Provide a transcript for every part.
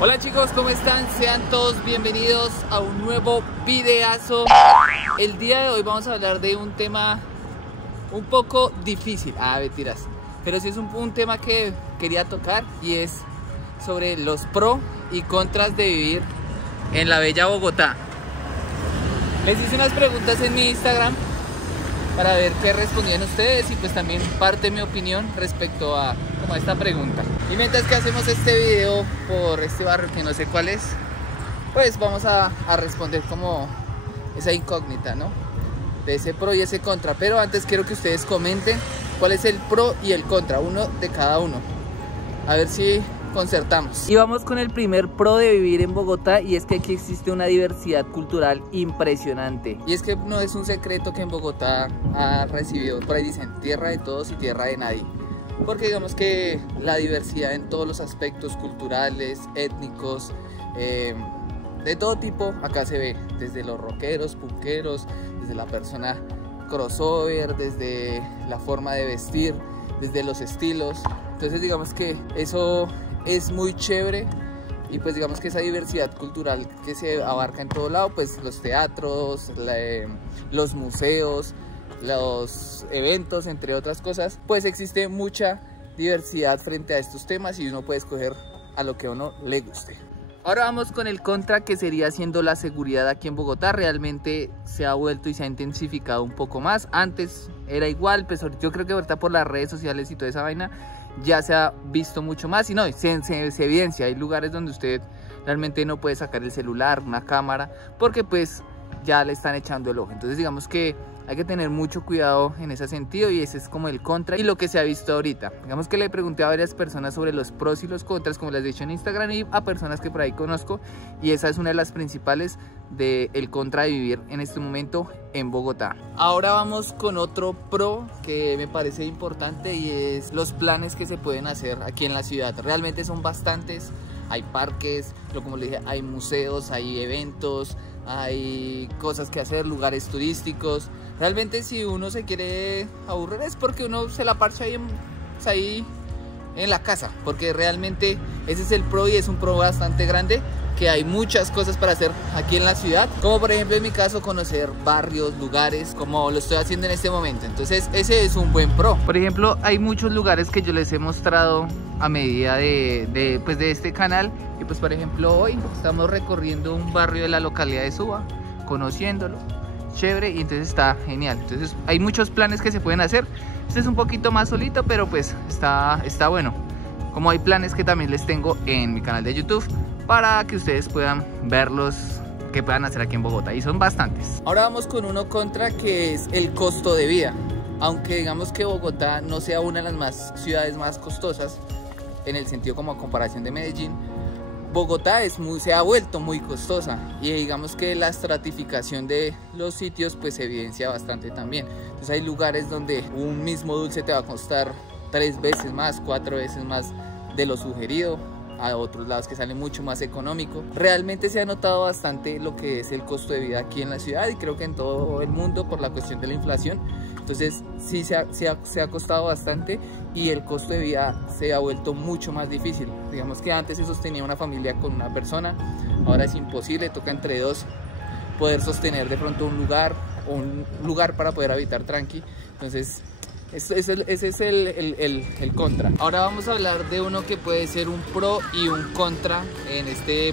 Hola chicos, ¿cómo están? Sean todos bienvenidos a un nuevo videazo. El día de hoy vamos a hablar de un tema un poco difícil, mentiras, pero sí es un tema que quería tocar, y es sobre los pros y contras de vivir en la bella Bogotá. Les hice unas preguntas en mi Instagram para ver qué respondían ustedes, y pues también parte de mi opinión respecto a esta pregunta. Y mientras que hacemos este video por este barrio que no sé cuál es, pues vamos a responder como esa incógnita, ¿no? De ese pro y ese contra. Pero antes quiero que ustedes comenten cuál es el pro y el contra, uno de cada uno. A ver si concertamos. Y vamos con el primer pro de vivir en Bogotá, y es que aquí existe una diversidad cultural impresionante. Y es que no es un secreto que en Bogotá ha recibido, por ahí dicen, tierra de todos y tierra de nadie. Porque digamos que la diversidad en todos los aspectos culturales, étnicos, de todo tipo, acá se ve. Desde los rockeros, punkeros, desde la persona crossover, desde la forma de vestir, desde los estilos. Entonces digamos que eso es muy chévere, y pues digamos que esa diversidad cultural que se abarca en todo lado, pues los teatros, los museos, los eventos, entre otras cosas, pues existe mucha diversidad frente a estos temas, y uno puede escoger a lo que a uno le guste. Ahora vamos con el contra, que sería siendo la seguridad aquí en Bogotá. Realmente se ha vuelto y se ha intensificado un poco más. Antes era igual, pues yo creo que ahorita por las redes sociales y toda esa vaina ya se ha visto mucho más, y no, se evidencia. Hay lugares donde usted realmente no puede sacar el celular, una cámara, porque pues ya le están echando el ojo. Entonces digamos que hay que tener mucho cuidado en ese sentido, y ese es como el contra y lo que se ha visto ahorita. Digamos que le pregunté a varias personas sobre los pros y los contras, como les he dicho en Instagram, y a personas que por ahí conozco, y esa es una de las principales del contra de vivir en este momento en Bogotá. Ahora vamos con otro pro que me parece importante, y es los planes que se pueden hacer aquí en la ciudad. Realmente son bastantes. Hay parques, como les dije, hay museos, hay eventos, hay cosas que hacer, lugares turísticos. Realmente si uno se quiere aburrir es porque uno se la parcha ahí en la casa, porque realmente ese es el pro, y es un pro bastante grande, que hay muchas cosas para hacer aquí en la ciudad, como por ejemplo en mi caso conocer barrios, lugares, como lo estoy haciendo en este momento. Entonces ese es un buen pro. Por ejemplo, hay muchos lugares que yo les he mostrado a medida de este canal, y pues por ejemplo hoy estamos recorriendo un barrio de la localidad de Suba, conociéndolo, chévere, y entonces está genial. Entonces hay muchos planes que se pueden hacer. Este es un poquito más solito, pero pues está bueno. Como hay planes que también les tengo en mi canal de YouTube, para que ustedes puedan verlos, que puedan hacer aquí en Bogotá, y son bastantes. Ahora vamos con uno contra, que es el costo de vida. Aunque digamos que Bogotá no sea una de las ciudades más costosas, en el sentido como a comparación de Medellín, Bogotá se ha vuelto muy costosa, y digamos que la estratificación de los sitios pues se evidencia bastante también. Entonces hay lugares donde un mismo dulce te va a costar 3 veces más, 4 veces más de lo sugerido, a otros lados que sale mucho más económico. Realmente se ha notado bastante lo que es el costo de vida aquí en la ciudad, y creo que en todo el mundo, por la cuestión de la inflación. Entonces sí se ha costado bastante, y el costo de vida se ha vuelto mucho más difícil. Digamos que antes se sostenía una familia con una persona, ahora es imposible, toca entre dos poder sostener de pronto un lugar para poder habitar tranqui. Entonces ese es el contra. Ahora vamos a hablar de uno que puede ser un pro y un contra en este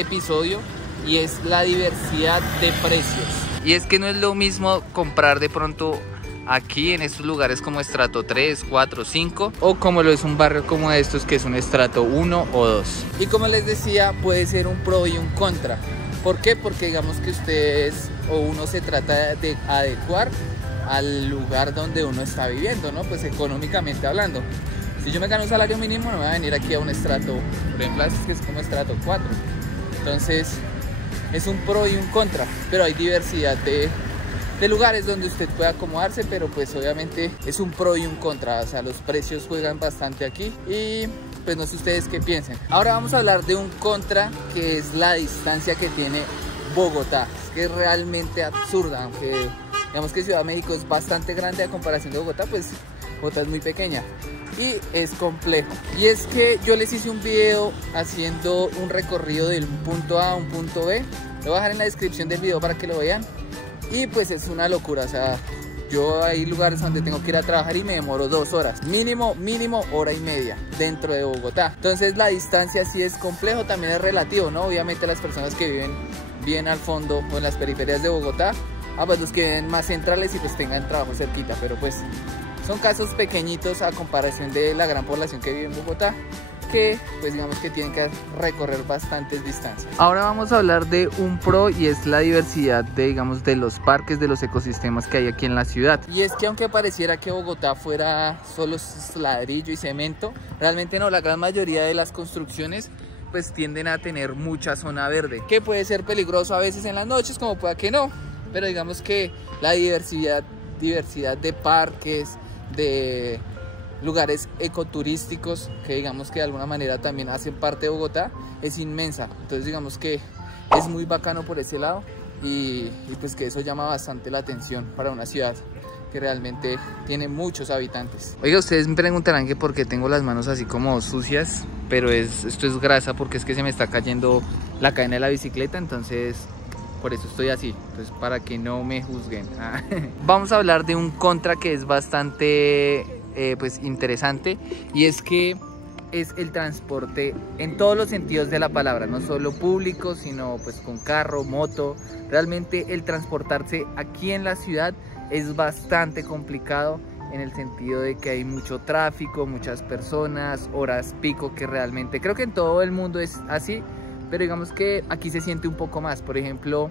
episodio, y es la diversidad de precios. Y es que no es lo mismo comprar de pronto aquí en estos lugares como estrato 3, 4, 5, o como lo es un barrio como estos, que es un estrato 1 o 2. Y como les decía, puede ser un pro y un contra. ¿Por qué? Porque digamos que ustedes o uno se trata de adecuar al lugar donde uno está viviendo, ¿no? Pues económicamente hablando. Si yo me gano un salario mínimo, no me voy a venir aquí a un estrato, por ejemplo, que es como estrato 4. Entonces es un pro y un contra, pero hay diversidad de lugares donde usted puede acomodarse, pero pues obviamente es un pro y un contra. O sea, los precios juegan bastante aquí, y pues no sé ustedes qué piensen. Ahora vamos a hablar de un contra, que es la distancia que tiene Bogotá, que es realmente absurda. Aunque digamos que Ciudad de México es bastante grande a comparación de Bogotá, pues Bogotá es muy pequeña y es complejo. Y es que yo les hice un video haciendo un recorrido del punto A a un punto B. Lo voy a dejar en la descripción del video para que lo vean. Y pues es una locura, o sea, yo hay lugares donde tengo que ir a trabajar y me demoro 2 horas, mínimo hora y media dentro de Bogotá. Entonces la distancia sí es complejo, también es relativo, ¿no? Obviamente las personas que viven bien al fondo o en las periferias de Bogotá, pues los que viven más centrales y pues tengan trabajo cerquita, pero pues son casos pequeñitos a comparación de la gran población que vive en Bogotá, que pues digamos que tienen que recorrer bastantes distancias. Ahora vamos a hablar de un pro y es la diversidad de, digamos, de los parques, de los ecosistemas que hay aquí en la ciudad. Y es que aunque pareciera que Bogotá fuera solo ladrillo y cemento, realmente no, la gran mayoría de las construcciones pues tienden a tener mucha zona verde, que puede ser peligroso a veces en las noches, como pueda que no, pero digamos que la diversidad de parques, de lugares ecoturísticos que digamos que de alguna manera también hacen parte de Bogotá es inmensa. Entonces digamos que es muy bacano por ese lado y pues que eso llama bastante la atención para una ciudad que realmente tiene muchos habitantes. Oiga, ustedes me preguntarán que por qué tengo las manos así como sucias, pero esto es grasa porque es que se me está cayendo la cadena de la bicicleta, entonces por eso estoy así, entonces para que no me juzguen. Vamos a hablar de un contra que es bastante pues interesante, y es que es el transporte en todos los sentidos de la palabra, no solo público, sino pues con carro, moto. Realmente el transportarse aquí en la ciudad es bastante complicado en el sentido de que hay mucho tráfico, muchas personas, horas pico, que realmente creo que en todo el mundo es así, pero digamos que aquí se siente un poco más. Por ejemplo,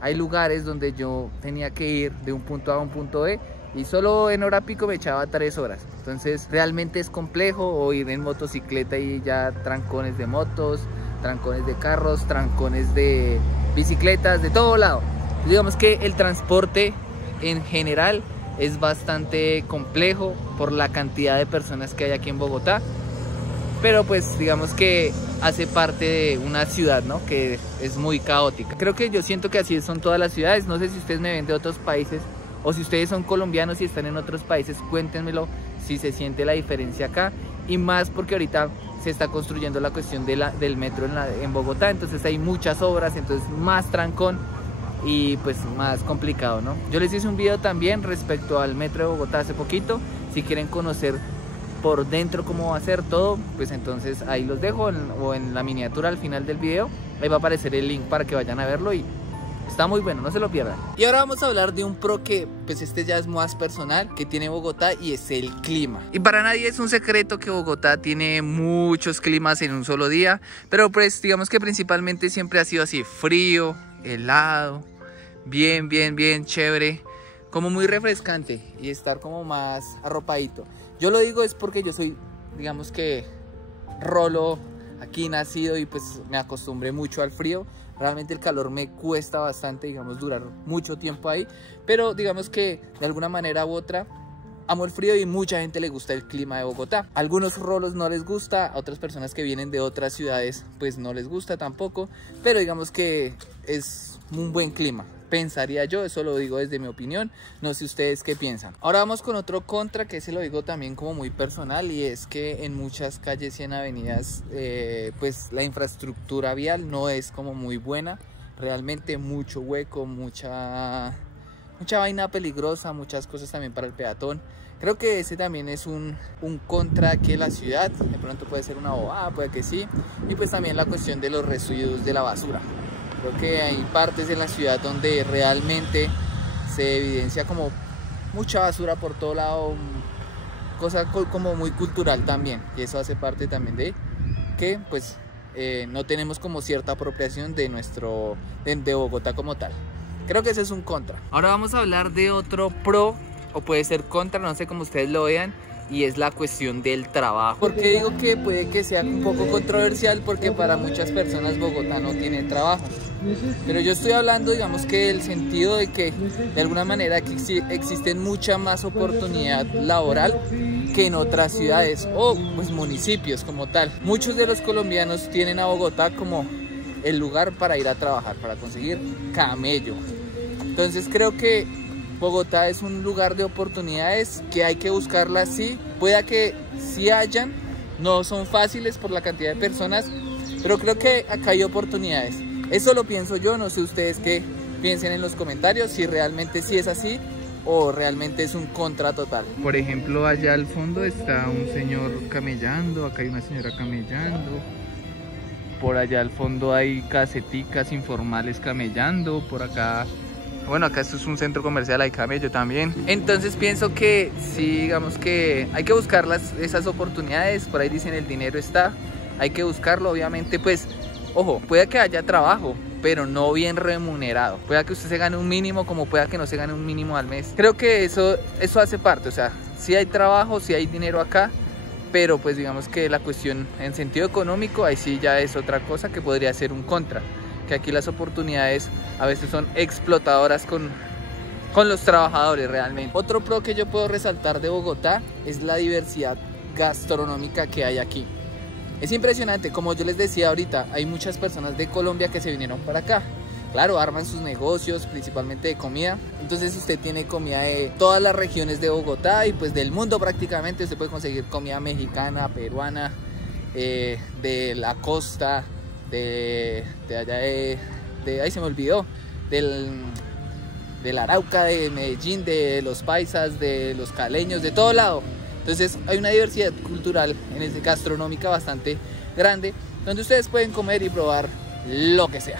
hay lugares donde yo tenía que ir de un punto A a un punto B y solo en hora pico me echaba 3 horas. Entonces realmente es complejo, o ir en motocicleta y ya trancones de motos, trancones de carros, trancones de bicicletas, de todo lado. Digamos que el transporte en general es bastante complejo por la cantidad de personas que hay aquí en Bogotá, pero pues digamos que hace parte de una ciudad, ¿no?, que es muy caótica. Creo que yo siento que así son todas las ciudades. No sé si ustedes me ven de otros países, o si ustedes son colombianos y están en otros países, cuéntenmelo si se siente la diferencia acá, y más porque ahorita se está construyendo la cuestión del metro en Bogotá, entonces hay muchas obras, entonces más trancón y pues más complicado, ¿no? Yo les hice un video también respecto al metro de Bogotá hace poquito. Si quieren conocer por dentro cómo va a ser todo, pues entonces ahí los dejo, o en la miniatura al final del video, ahí va a aparecer el link para que vayan a verlo y está muy bueno, no se lo pierdan. Y ahora vamos a hablar de un pro que pues este ya es más personal que tiene Bogotá, y es el clima. Y para nadie es un secreto que Bogotá tiene muchos climas en un solo día, pero pues digamos que principalmente siempre ha sido así: frío, helado, bien chévere, como muy refrescante y estar como más arropadito. Yo lo digo es porque yo soy, digamos que rolo, aquí nacido, y pues me acostumbré mucho al frío. Realmente el calor me cuesta bastante, digamos, durar mucho tiempo ahí, pero digamos que de alguna manera u otra amo el frío, y mucha gente le gusta el clima de Bogotá. A algunos rolos no les gusta, a otras personas que vienen de otras ciudades pues no les gusta tampoco, pero digamos que es un buen clima, pensaría yo. Eso lo digo desde mi opinión, no sé ustedes qué piensan. Ahora vamos con otro contra, que se lo digo también como muy personal, y es que en muchas calles y en avenidas pues la infraestructura vial no es como muy buena. Realmente mucho hueco, mucha vaina peligrosa, muchas cosas también para el peatón. Creo que ese también es un contra que la ciudad, de pronto puede ser una bobada, puede que sí. Y pues también la cuestión de los residuos de la basura. Creo que hay partes en la ciudad donde realmente se evidencia como mucha basura por todo lado, cosa como muy cultural también, y eso hace parte también de que pues no tenemos como cierta apropiación de Bogotá como tal. Creo que ese es un contra. Ahora vamos a hablar de otro pro, o puede ser contra, no sé cómo ustedes lo vean, y es la cuestión del trabajo. Porque digo que puede que sea un poco controversial, porque para muchas personas Bogotá no tiene trabajo. Pero yo estoy hablando, digamos, que del sentido de que de alguna manera aquí existen mucha más oportunidad laboral que en otras ciudades o pues municipios como tal. Muchos de los colombianos tienen a Bogotá como el lugar para ir a trabajar, para conseguir camello. Entonces creo que Bogotá es un lugar de oportunidades que hay que buscarlas, sí. Pueda que sí hayan, no son fáciles por la cantidad de personas, pero creo que acá hay oportunidades. Eso lo pienso yo, no sé ustedes qué piensen en los comentarios, si realmente sí es así o realmente es un contra total. Por ejemplo, allá al fondo está un señor camellando, acá hay una señora camellando. Por allá al fondo hay caseticas informales camellando, por acá... Bueno, acá esto es un centro comercial, hay camello también. Entonces pienso que sí, digamos que hay que buscar esas oportunidades. Por ahí dicen el dinero está, hay que buscarlo. Obviamente pues, ojo, puede que haya trabajo, pero no bien remunerado. Puede que usted se gane un mínimo, como pueda que no se gane un mínimo al mes. Creo que eso hace parte, o sea, sí hay trabajo, sí hay dinero acá, pero pues digamos que la cuestión en sentido económico, ahí sí ya es otra cosa que podría ser un contra. Que aquí las oportunidades a veces son explotadoras con los trabajadores realmente. Otro pro que yo puedo resaltar de Bogotá es la diversidad gastronómica que hay aquí. Es impresionante, como yo les decía ahorita, hay muchas personas de Colombia que se vinieron para acá. Claro, arman sus negocios, principalmente de comida. Entonces usted tiene comida de todas las regiones de Bogotá y pues del mundo prácticamente. Usted puede conseguir comida mexicana, peruana, de la costa, de allá ahí se me olvidó, del Arauca, de Medellín, de los paisas, de los caleños, de todo lado. Entonces hay una diversidad cultural, gastronómica bastante grande, donde ustedes pueden comer y probar lo que sea.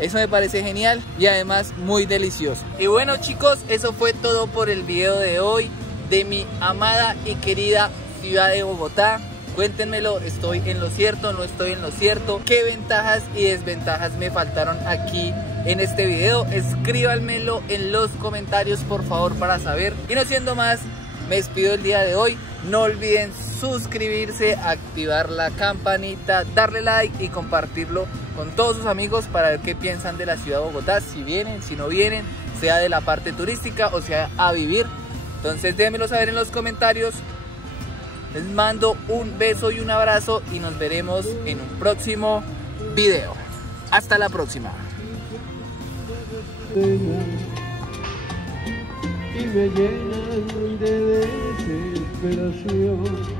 Eso me parece genial y además muy delicioso. Y bueno chicos, eso fue todo por el video de hoy de mi amada y querida ciudad de Bogotá. Cuéntenmelo, ¿estoy en lo cierto? ¿No estoy en lo cierto? ¿Qué ventajas y desventajas me faltaron aquí en este video? Escríbanmelo en los comentarios por favor para saber. Y no siendo más, me despido el día de hoy. No olviden suscribirse, activar la campanita, darle like y compartirlo con todos sus amigos para ver qué piensan de la ciudad de Bogotá. Si vienen, si no vienen, sea de la parte turística o sea a vivir. Entonces déjenmelo saber en los comentarios. Les mando un beso y un abrazo y nos veremos en un próximo video. Hasta la próxima. Y me llenan de desesperación.